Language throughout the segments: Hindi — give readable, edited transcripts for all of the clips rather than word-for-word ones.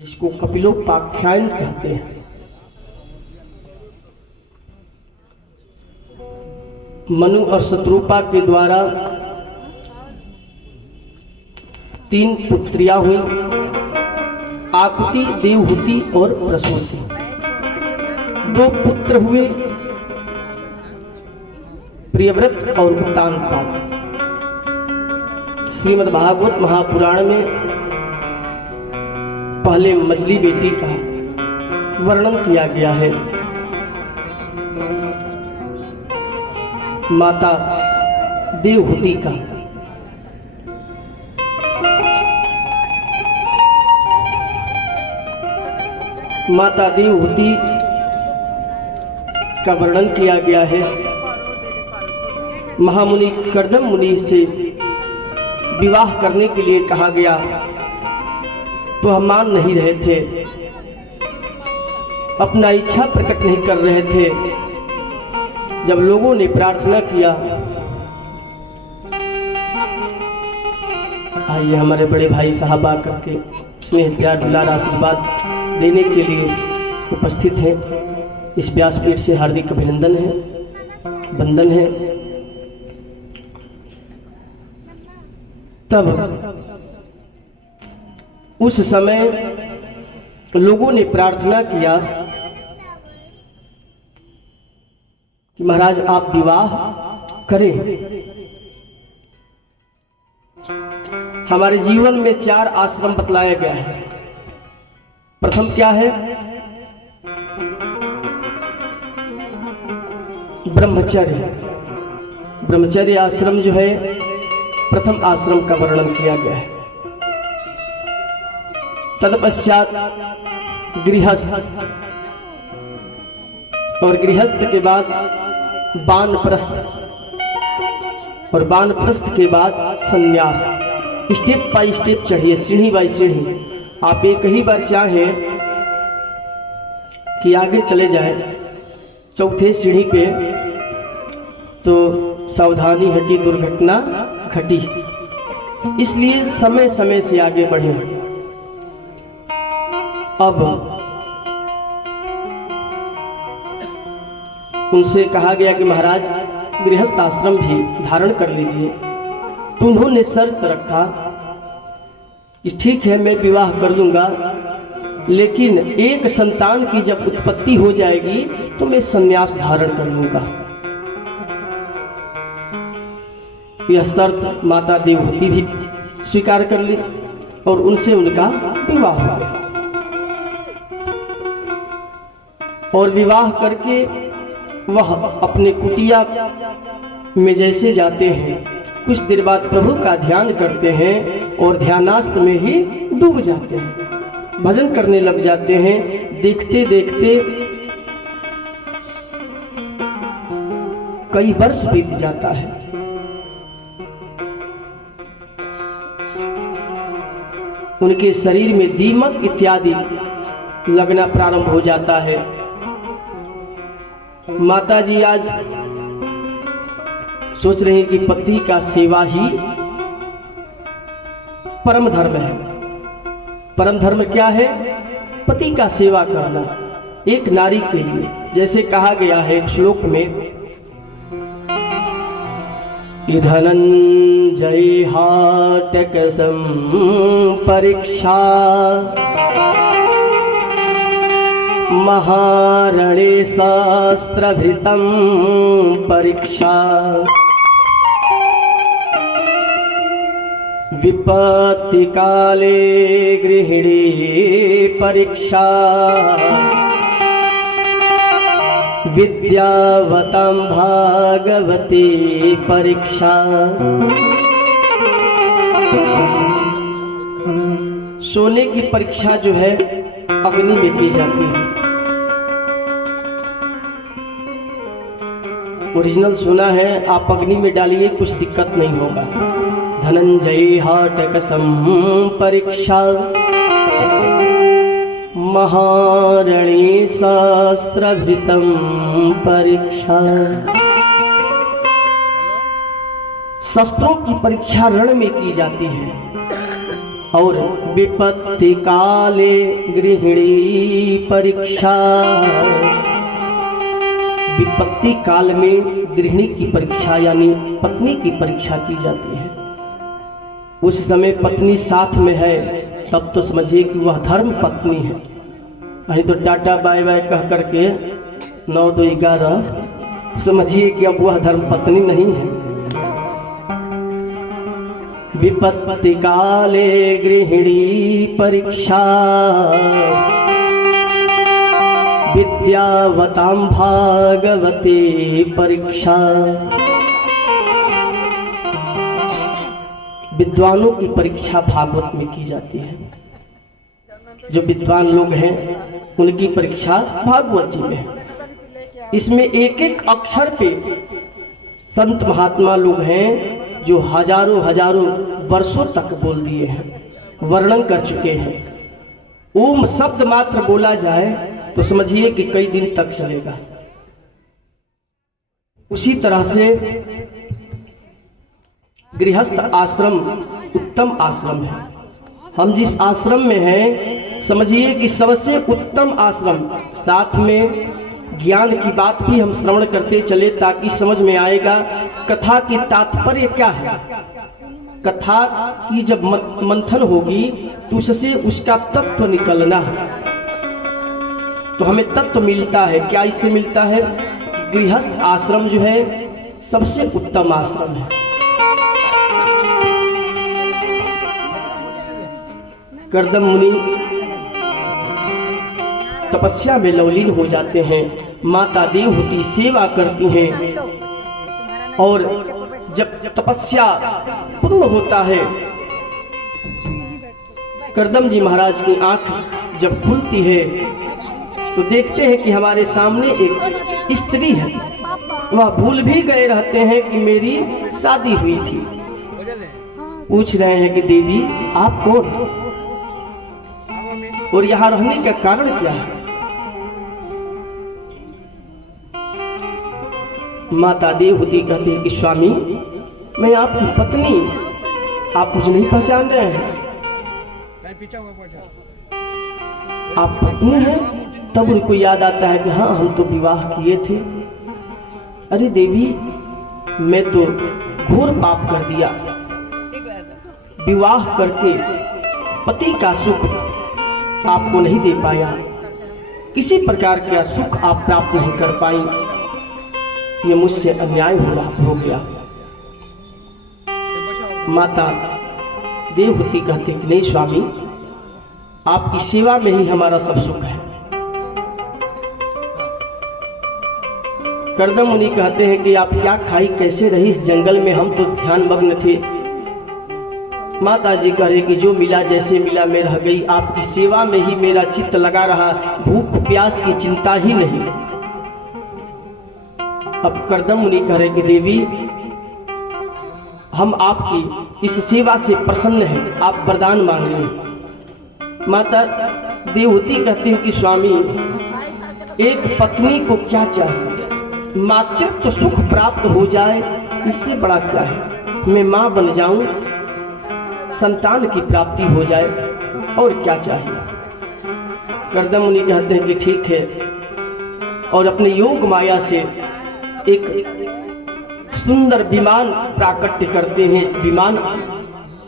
जिसको कपिलोपाख्यान कहते हैं। मनु और शत्रुपा के द्वारा 3 पुत्रियां हुई, आकुति, देवहूति और प्रसूति। 2 पुत्र हुए, प्रियव्रत और उत्तानपाद। श्रीमद् भागवत महापुराण में पहले मछली बेटी का वर्णन किया गया है। माता देवहूति का। माता देवहूति का वर्णन किया गया है। महामुनि कर्दम मुनि से विवाह करने के लिए कहा गया तो हम मान नहीं रहे थे, अपना इच्छा प्रकट नहीं कर रहे थे। जब लोगों ने प्रार्थना किया, आइए हमारे बड़े भाई साहब आकर के स्नेह प्यार दुलार आशीर्वाद देने के लिए उपस्थित हैं। इस व्यासपीठ से हार्दिक अभिनंदन है, वंदन है। तब उस समय लोगों ने प्रार्थना किया कि महाराज आप विवाह करें। हमारे जीवन में 4 आश्रम बतलाया गया है। प्रथम क्या है? ब्रह्मचर्य। ब्रह्मचर्य आश्रम जो है, प्रथम आश्रम का वर्णन किया गया है। तत्पश्चात गृहस्थ, और गृहस्थ के बाद वानप्रस्थ, और वानप्रस्थ के बाद संन्यास। स्टेप बाय स्टेप चढ़िए, सीढ़ी बाय सीढ़ी। आप एक ही बार चाहें कि आगे चले जाएं 4थे सीढ़ी पे तो सावधानी हटी, दुर्घटना घटी। इसलिए समय समय से आगे बढ़े। अब उनसे कहा गया कि महाराज गृहस्थ आश्रम भी धारण कर लीजिए। तो उन्होंने शर्त रखा कि ठीक है, मैं विवाह कर लूंगा, लेकिन एक संतान की जब उत्पत्ति हो जाएगी तो मैं संन्यास धारण कर लूंगा। यह शर्त माता देवहूति भी स्वीकार कर ली और उनसे उनका विवाह हो गया। और विवाह करके वह अपने कुटिया में जैसे जाते हैं, कुछ देर बाद प्रभु का ध्यान करते हैं और ध्यानास्त में ही डूब जाते हैं, भजन करने लग जाते हैं। देखते देखते कई वर्ष बीत जाता है। उनके शरीर में दीमक इत्यादि लगना प्रारंभ हो जाता है। माता जी आज सोच रहे हैं कि पति का सेवा ही परम धर्म है। परम धर्म क्या है? पति का सेवा करना एक नारी के लिए। जैसे कहा गया है एक श्लोक में, धनंजय हाटक परीक्षा महारणे शास्त्रभृतं परीक्षा विपत्ति काले गृहिणी परीक्षा विद्यावतां भागवती परीक्षा। सोने की परीक्षा जो है अग्नि में की जाती है। ओरिजिनल सोना है, आप अग्नि में डालिए, कुछ दिक्कत नहीं होगा। धनंजय हाटकसम परीक्षा महारणी शास्त्रभृतं परीक्षा। शस्त्रों की परीक्षा रण में की जाती है। और विपत्ति काले गृहिणी परीक्षा, विपत्ति काल में गृहिणी की परीक्षा यानी पत्नी की परीक्षा की जाती है। उस समय पत्नी साथ में है तब तो समझिए कि वह धर्म पत्नी है, नहीं तो टाटा बाय बाय कह करके 9 2 11 समझिए कि अब वह धर्म पत्नी नहीं है। विपत्ति काले गृहिणी परीक्षा, विद्यावतां भागवते परीक्षा। विद्वानों की परीक्षा भागवत में की जाती है। जो विद्वान लोग हैं उनकी परीक्षा भागवत जी में है। इसमें एक एक अक्षर पे संत महात्मा लोग हैं जो हजारों हजारों वर्षों तक बोल दिए हैं, वर्णन कर चुके हैं। ओम शब्द मात्र बोला जाए तो समझिए कि कई दिन तक चलेगा। उसी तरह से गृहस्थ आश्रम उत्तम आश्रम है। हम जिस आश्रम में हैं समझिए कि सबसे उत्तम आश्रम। साथ में ज्ञान की बात भी हम श्रवण करते चले ताकि समझ में आएगा कथा की तात्पर्य क्या है। कथा की जब मंथन होगी तो उससे उसका तत्व निकलना है, तो हमें तत्व मिलता है। क्या इससे मिलता है? गृहस्थ आश्रम जो है सबसे उत्तम आश्रम है। कर्दम मुनि तपस्या में लवलीन हो जाते हैं। माता देवहूति सेवा करती हैं और जब तपस्या पूर्ण होता है कर्दम जी महाराज की आंख जब खुलती है तो देखते हैं कि हमारे सामने एक स्त्री है। वह भूल भी गए रहते हैं कि मेरी शादी हुई थी। पूछ रहे हैं कि देवी आप कौन और यहाँ रहने का कारण क्या है? माता देवहूति कहती है कि स्वामी मैं आपकी पत्नी, आप मुझे नहीं पहचान रहे हैं? आप पत्नी हैं? तब उनको याद आता है कि हाँ हम तो विवाह किए थे। अरे देवी मैं तो घोर पाप कर दिया, विवाह करके पति का सुख आपको नहीं दे पाया, किसी प्रकार का सुख आप प्राप्त नहीं कर पाई, ये मुझसे अन्याय हो गया। माता देवहूति कहते कि नहीं स्वामी आपकी सेवा में ही हमारा सब सुख है। कर्दम मुनि कहते हैं कि आप क्या खाई कैसे रही इस जंगल में, हम तो ध्यान मग्न थे। माता जी कह रहे कि जो मिला जैसे मिला मैं रह गई, आपकी सेवा में ही मेरा चित्त लगा रहा, भूख प्यास की चिंता ही नहीं। अब कर्दम मुनि कह रहे कि देवी हम आपकी इस सेवा से प्रसन्न हैं, आप वरदान मांगिए। माता देवहूति कहती हैं कि स्वामी एक पत्नी को क्या चाहिए, मातृत्व तो सुख प्राप्त हो जाए, इससे बड़ा क्या है। मैं माँ बन जाऊं, संतान की प्राप्ति हो जाए, और क्या चाहिए। कर्दम मुनि कहते हैं कि ठीक है, और अपने योग माया से एक सुंदर विमान प्राकट्य करते हैं। विमान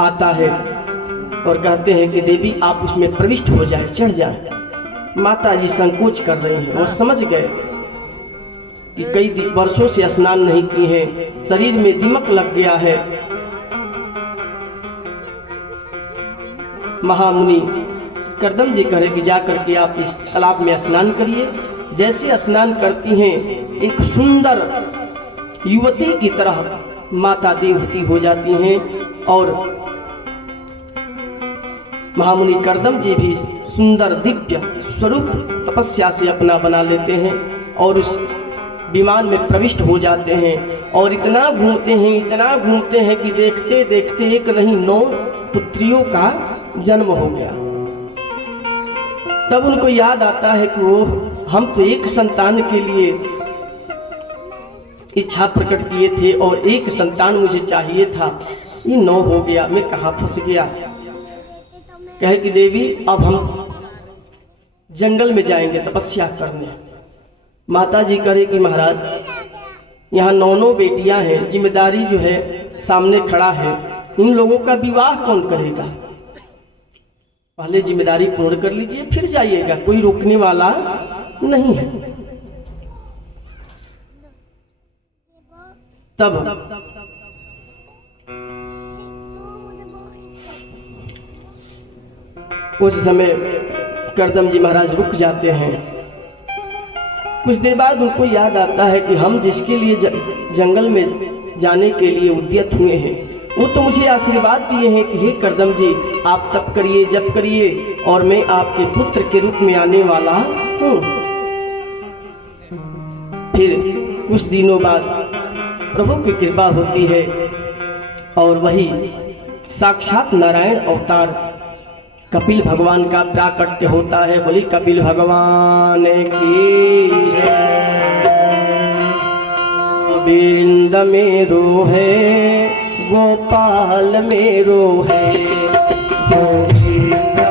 आता है और कहते हैं कि देवी आप उसमें प्रविष्ट हो जाए, चढ़ जाए। माता जी संकोच कर रही हैं और समझ गए कि कई वर्षों से स्नान नहीं किए हैं, शरीर में दीमक लग गया है। महामुनि कर्दम जी कह रहे कि जाकर के आप इस तालाब में स्नान करिए। जैसे स्नान करती हैं एक सुंदर युवती की तरह माता देवहूति हो जाती हैं और महामुनि कर्दम जी भी सुंदर दिव्य स्वरूप तपस्या से अपना बना लेते हैं और उस विमान में प्रविष्ट हो जाते हैं। और इतना घूमते हैं, इतना घूमते हैं कि देखते देखते एक नहीं 9 पुत्रियों का जन्म हो गया। तब उनको याद आता है कि वो हम तो एक संतान के लिए इच्छा प्रकट किए थे और एक संतान मुझे चाहिए था, ये 9 हो गया, मैं कहाँ फंस गया। कहे कि देवी अब हम जंगल में जाएंगे तपस्या करने। माता जी कहे कि महाराज यहाँ 9 बेटियां हैं, जिम्मेदारी जो है सामने खड़ा है, इन लोगों का विवाह कौन करेगा? पहले जिम्मेदारी पूर्ण कर लीजिए फिर जाइएगा, कोई रोकने वाला नहीं है। तब उस समय करदम जी महाराज रुक जाते हैं। कुछ देर बाद उनको याद आता है कि हम जिसके लिए जंगल में जाने के लिए उद्यत हुए हैं वो तो मुझे आशीर्वाद दिए हैं कि हे करदम जी आप तप करिए, जप करिए और मैं आपके पुत्र के रूप में आने वाला हूँ। फिर कुछ दिनों बाद प्रभु की कृपा होती है और वही साक्षात नारायण अवतार कपिल भगवान का प्राकट्य होता है। बोली कपिल भगवान की गोविंद मेरो है, गोपाल मेरो है।